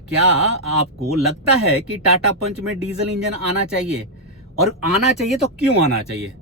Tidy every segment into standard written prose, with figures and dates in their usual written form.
क्या आपको लगता है कि टाटा पंच में डीजल इंजन आना चाहिए? और आना चाहिए तो क्यों आना चाहिए?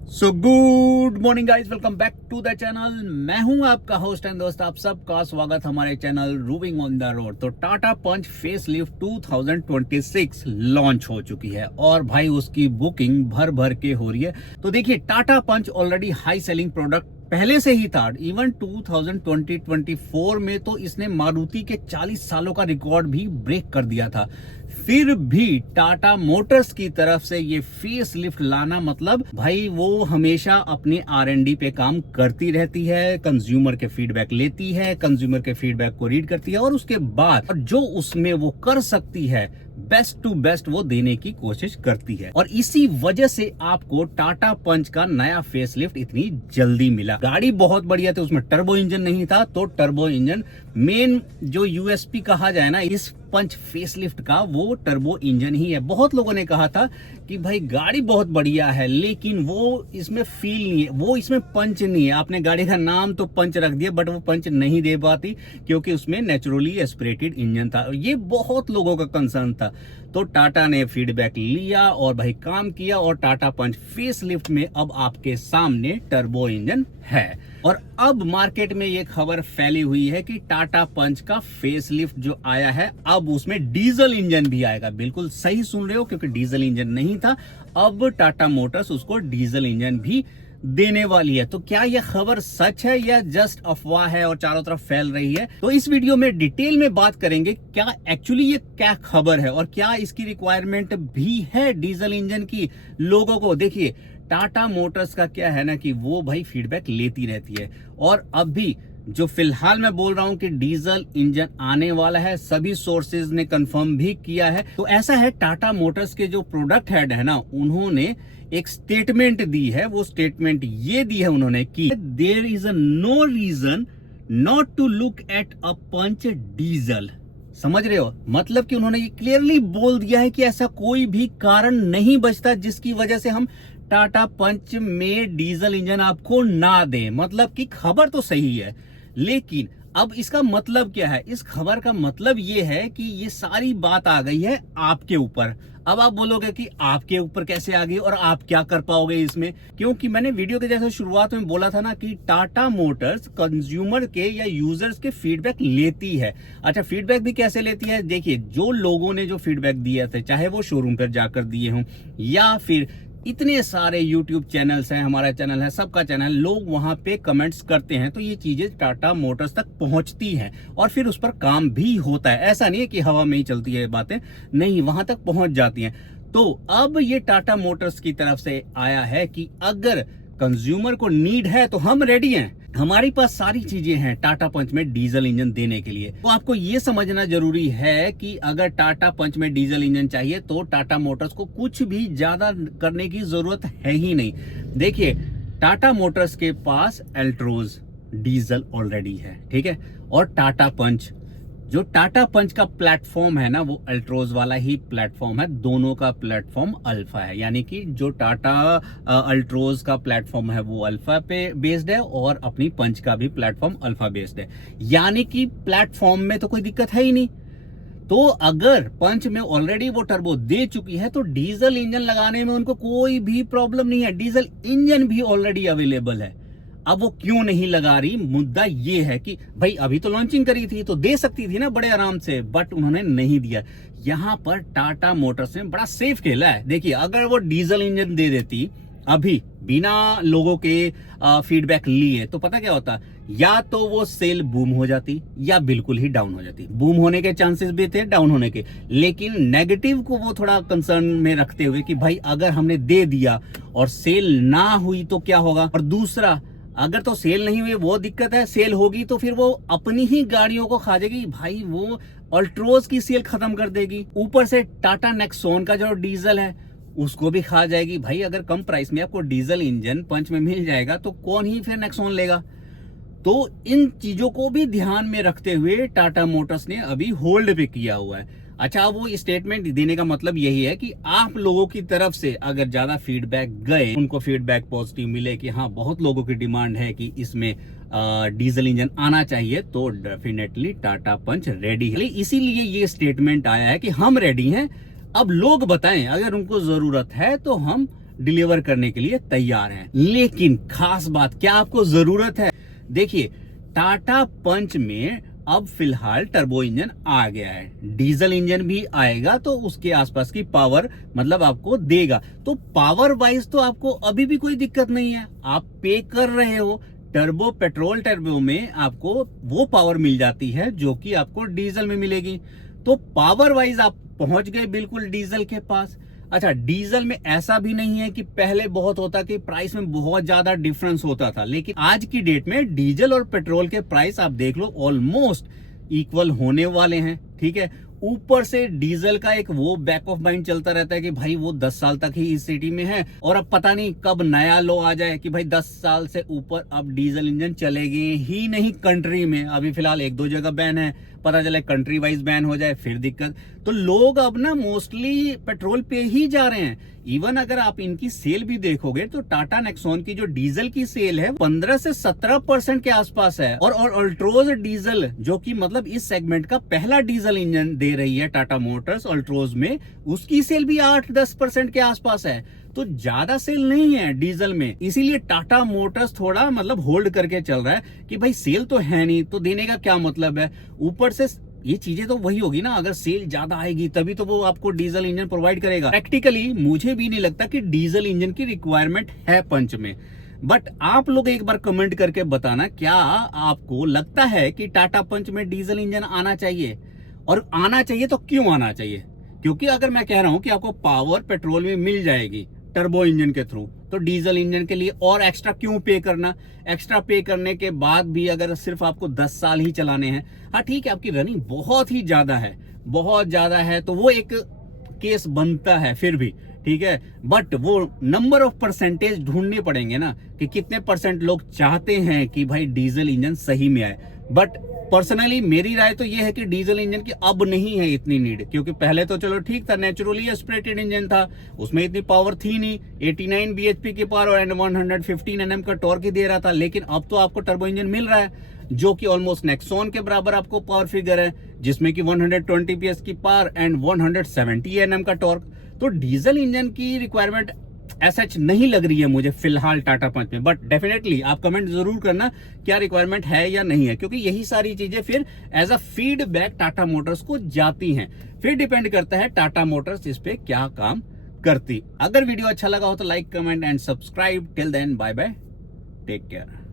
So good morning guys, welcome back to the channel. मैं हूं आपका होस्ट एंड दोस्त, आप सबका स्वागत हमारे channel roving on the road. तो Tata Punch facelift 2026 launch हो चुकी है और भाई उसकी बुकिंग भर भर के हो रही है। तो देखिए, टाटा पंच ऑलरेडी हाई सेलिंग प्रोडक्ट पहले से ही था। इवन 2020-24 में तो इसने मारुति के 40 सालों का रिकॉर्ड भी ब्रेक कर दिया था। फिर भी टाटा मोटर्स की तरफ से ये फेस लिफ्ट लाना मतलब भाई वो हमेशा अपने R&D पे काम करती रहती है, कंज्यूमर के फीडबैक लेती है, कंज्यूमर के फीडबैक को रीड करती है और उसके बाद जो उसमें वो कर सकती है बेस्ट टू बेस्ट वो देने की कोशिश करती है। और इसी वजह से आपको टाटा पंच का नया फेसलिफ्ट इतनी जल्दी मिला। गाड़ी बहुत बढ़िया थी, उसमें टर्बो इंजन नहीं था, तो टर्बो इंजन मेन जो यूएसपी कहा जाए ना इस पंच फेसलिफ्ट का, वो टर्बो इंजन ही है। बहुत लोगों ने कहा था कि भाई गाड़ी बहुत बढ़िया है लेकिन वो इसमें फील नहीं है, वो इसमें पंच नहीं है। आपने गाड़ी का नाम तो पंच रख दिया बट वो पंच नहीं दे पाती क्योंकि उसमें नेचुरली एस्पिरेटेड इंजन था। ये बहुत लोगों का कंसर्न था। तो टाटा ने फीडबैक लिया और भाई काम किया और टाटा पंच फेसलिफ्ट में अब आपके सामने टर्बो इंजन है। और अब मार्केट में ये खबर फैली हुई है कि टाटा पंच का फेसलिफ्ट जो आया है अब उसमें डीजल इंजन भी आएगा। बिल्कुल सही सुन रहे हो, क्योंकि डीजल इंजन नहीं था, अब टाटा मोटर्स उसको डीजल इंजन भी देने वाली है। तो क्या यह खबर सच है या जस्ट अफवाह है और चारों तरफ फैल रही है? तो इस वीडियो में डिटेल में बात करेंगे क्या एक्चुअली ये क्या खबर है और क्या इसकी रिक्वायरमेंट भी है डीजल इंजन की लोगों को। देखिए, टाटा मोटर्स का क्या है ना कि वो भाई फीडबैक लेती रहती है और अभी जो फिलहाल मैं बोल रहा हूं कि डीजल इंजन आने वाला है, सभी सोर्सेज ने कंफर्म भी किया है। तो ऐसा है, टाटा मोटर्स के जो प्रोडक्ट हेड है ना, उन्होंने एक स्टेटमेंट दी है। वो स्टेटमेंट ये दी है उन्होंने कि there is a no reason not to look at a Punch diesel. समझ रहे हो? मतलब कि उन्होंने ये क्लियरली बोल दिया है कि ऐसा कोई भी कारण नहीं बचता जिसकी वजह से हम टाटा पंच में डीजल इंजन आपको ना दे। मतलब कि खबर तो सही है लेकिन अब इसका मतलब क्या है? इस खबर का मतलब ये है कि ये सारी बात आ गई है आपके ऊपर। अब आप बोलोगे कि आपके ऊपर कैसे आ गई और आप क्या कर पाओगे इसमें? क्योंकि मैंने वीडियो के जैसे शुरुआत में बोला था ना कि टाटा मोटर्स कंज्यूमर के या यूजर्स के फीडबैक लेती है। अच्छा, फीडबैक भी कैसे लेती है? देखिए, जो लोगों ने जो फीडबैक दिए थे, चाहे वो शोरूम पर जाकर दिए हों या फिर इतने सारे YouTube चैनल्स हैं, हमारा चैनल है, सबका चैनल, लोग वहां पे कमेंट्स करते हैं, तो ये चीजें टाटा मोटर्स तक पहुंचती हैं और फिर उस पर काम भी होता है। ऐसा नहीं है कि हवा में ही चलती है बातें, नहीं, वहां तक पहुंच जाती हैं। तो अब ये टाटा मोटर्स की तरफ से आया है कि अगर कंज्यूमर को नीड है तो हम रेडी हैं, हमारे पास सारी चीजें हैं टाटा पंच में डीजल इंजन देने के लिए। तो आपको ये समझना जरूरी है कि अगर टाटा पंच में डीजल इंजन चाहिए तो टाटा मोटर्स को कुछ भी ज्यादा करने की जरूरत है ही नहीं। देखिए, टाटा मोटर्स के पास एल्ट्रोज डीजल ऑलरेडी है, ठीक है, और टाटा पंच, जो टाटा पंच का प्लेटफॉर्म है ना वो अल्ट्रोज वाला ही प्लेटफॉर्म है। दोनों का प्लेटफॉर्म अल्फा है, यानी कि जो टाटा अल्ट्रोज का प्लेटफॉर्म है वो अल्फा पे बेस्ड है और अपनी पंच का भी प्लेटफॉर्म अल्फा बेस्ड है। यानी कि प्लेटफॉर्म में तो कोई दिक्कत है ही नहीं। तो अगर पंच में ऑलरेडी वो टर्बो दे चुकी है तो डीजल इंजन लगाने में उनको कोई भी प्रॉब्लम नहीं है। डीजल इंजन भी ऑलरेडी अवेलेबल है। अब वो क्यों नहीं लगा रही, मुद्दा ये है कि भाई अभी तो लॉन्चिंग करी थी तो दे सकती थी ना बड़े आराम से, बट उन्होंने नहीं दिया। यहां पर टाटा मोटर्स ने बड़ा सेफ खेला है। देखिए, अगर वो डीजल इंजन दे देती अभी बिना लोगों के फीडबैक लिए तो पता क्या होता, या तो वो सेल बूम हो जाती या बिल्कुल ही डाउन हो जाती। बूम होने के चांसेस भी थे, डाउन होने के, लेकिन नेगेटिव को वो थोड़ा कंसर्न में रखते हुए कि भाई अगर हमने दे दिया और सेल ना हुई तो क्या होगा। और दूसरा, अगर तो सेल नहीं हुई वो दिक्कत है, सेल होगी तो फिर वो अपनी ही गाड़ियों को खा जाएगी भाई, वो अल्ट्रोज की सेल खत्म कर देगी। ऊपर से टाटा नेक्सॉन का जो डीजल है उसको भी खा जाएगी भाई। अगर कम प्राइस में आपको डीजल इंजन पंच में मिल जाएगा तो कौन ही फिर नेक्सॉन लेगा? तो इन चीजों को भी ध्यान में रखते हुए टाटा मोटर्स ने अभी होल्ड पे किया हुआ है। अच्छा, वो स्टेटमेंट देने का मतलब यही है कि आप लोगों की तरफ से अगर ज्यादा फीडबैक गए, उनको फीडबैक पॉजिटिव मिले कि हाँ बहुत लोगों की डिमांड है कि इसमें डीजल इंजन आना चाहिए, तो डेफिनेटली टाटा पंच रेडी है। इसीलिए ये स्टेटमेंट आया है कि हम रेडी हैं, अब लोग बताएं, अगर उनको जरूरत है तो हम डिलीवर करने के लिए तैयार हैं। लेकिन खास बात, क्या आपको जरूरत है? देखिए, टाटा पंच में अब फिलहाल टर्बो इंजन आ गया है, डीजल इंजन भी आएगा तो उसके आसपास की पावर मतलब आपको देगा। तो पावर वाइज तो आपको अभी भी कोई दिक्कत नहीं है, आप पे कर रहे हो। टर्बो, पेट्रोल टर्बो में आपको वो पावर मिल जाती है जो कि आपको डीजल में मिलेगी। तो पावर वाइज आप पहुंच गए बिल्कुल डीजल के पास। अच्छा, डीजल में ऐसा भी नहीं है कि पहले बहुत होता कि प्राइस में बहुत ज्यादा डिफरेंस होता था, लेकिन आज की डेट में डीजल और पेट्रोल के प्राइस आप देख लो ऑलमोस्ट इक्वल होने वाले हैं। ठीक है, ऊपर से डीजल का एक वो बैक ऑफ माइंड चलता रहता है कि भाई वो 10 साल तक ही इस सिटी में है, और अब पता नहीं कब नया लॉ आ जाए कि भाई 10 साल से ऊपर अब डीजल इंजन चलेंगे ही नहीं कंट्री में। अभी फिलहाल 1-2 जगह बैन है, पता चले कंट्री वाइज बैन हो जाए फिर दिक्कत। तो लोग अब ना मोस्टली पेट्रोल पे ही जा रहे हैं। इवन अगर आप इनकी सेल भी देखोगे तो टाटा नेक्सॉन की जो डीजल की सेल है 15 से 17% के आसपास है, और अल्ट्रोज डीजल जो कि मतलब इस सेगमेंट का पहला डीजल इंजन दे रही है टाटा मोटर्स अल्ट्रोज में, उसकी सेल भी 8-10% के आसपास है। तो ज्यादा सेल नहीं है डीजल में, इसीलिए टाटा मोटर्स थोड़ा मतलब होल्ड करके चल रहा है कि भाई सेल तो है नहीं तो देने का क्या मतलब है। ऊपर से ये चीजें तो वही होगी ना, अगर सेल ज्यादा आएगी तभी तो वो आपको डीजल इंजन प्रोवाइड करेगा। प्रैक्टिकली मुझे भी नहीं लगता कि डीजल इंजन की रिक्वायरमेंट है पंच में। बट आप लोग एक बार कमेंट करके बताना, क्या आपको लगता है कि टाटा पंच में डीजल इंजन आना चाहिए, और आना चाहिए तो क्यों आना चाहिए? क्योंकि अगर मैं कह रहा हूं कि आपको पावर पेट्रोल में मिल जाएगी टर्बो इंजन के थ्रू, तो डीजल इंजन के लिए और एक्स्ट्रा क्यों पे करना? एक्स्ट्रा पे करने के बाद भी अगर सिर्फ आपको 10 साल ही चलाने हैं, हाँ ठीक है, आपकी रनिंग बहुत ही ज्यादा है, बहुत ज्यादा है, तो वो एक केस बनता है फिर भी, ठीक है। बट वो नंबर ऑफ परसेंटेज ढूंढने पड़ेंगे ना कि कितने परसेंट लोग चाहते हैं कि भाई डीजल इंजन सही में आए। बट पर्सनली मेरी राय तो ये है कि डीजल इंजन की अब नहीं है इतनी नीड, क्योंकि पहले तो चलो ठीक था, नेचुरली एस्पिरेटेड इंजन था, उसमें इतनी पावर थी नहीं, 89 bhp की पावर एंड 115 Nm का टॉर्क ही दे रहा था। लेकिन अब तो आपको टर्बो इंजन मिल रहा है जो कि ऑलमोस्ट नेक्सॉन के बराबर आपको पावर फिगर है, जिसमें कि 120 PS की पावर एंड 170 Nm का टॉर्क। तो डीजल इंजन की रिक्वायरमेंट एसएच नहीं लग रही है मुझे फिलहाल टाटा पंच में। बट डेफिनेटली आप कमेंट जरूर करना क्या रिक्वायरमेंट है या नहीं है, क्योंकि यही सारी चीजें फिर as a feedback Tata Motors को जाती हैं। फिर डिपेंड करता है टाटा मोटर्स इस पे क्या काम करती। अगर वीडियो अच्छा लगा हो तो like, comment and subscribe. Till then bye bye, take care.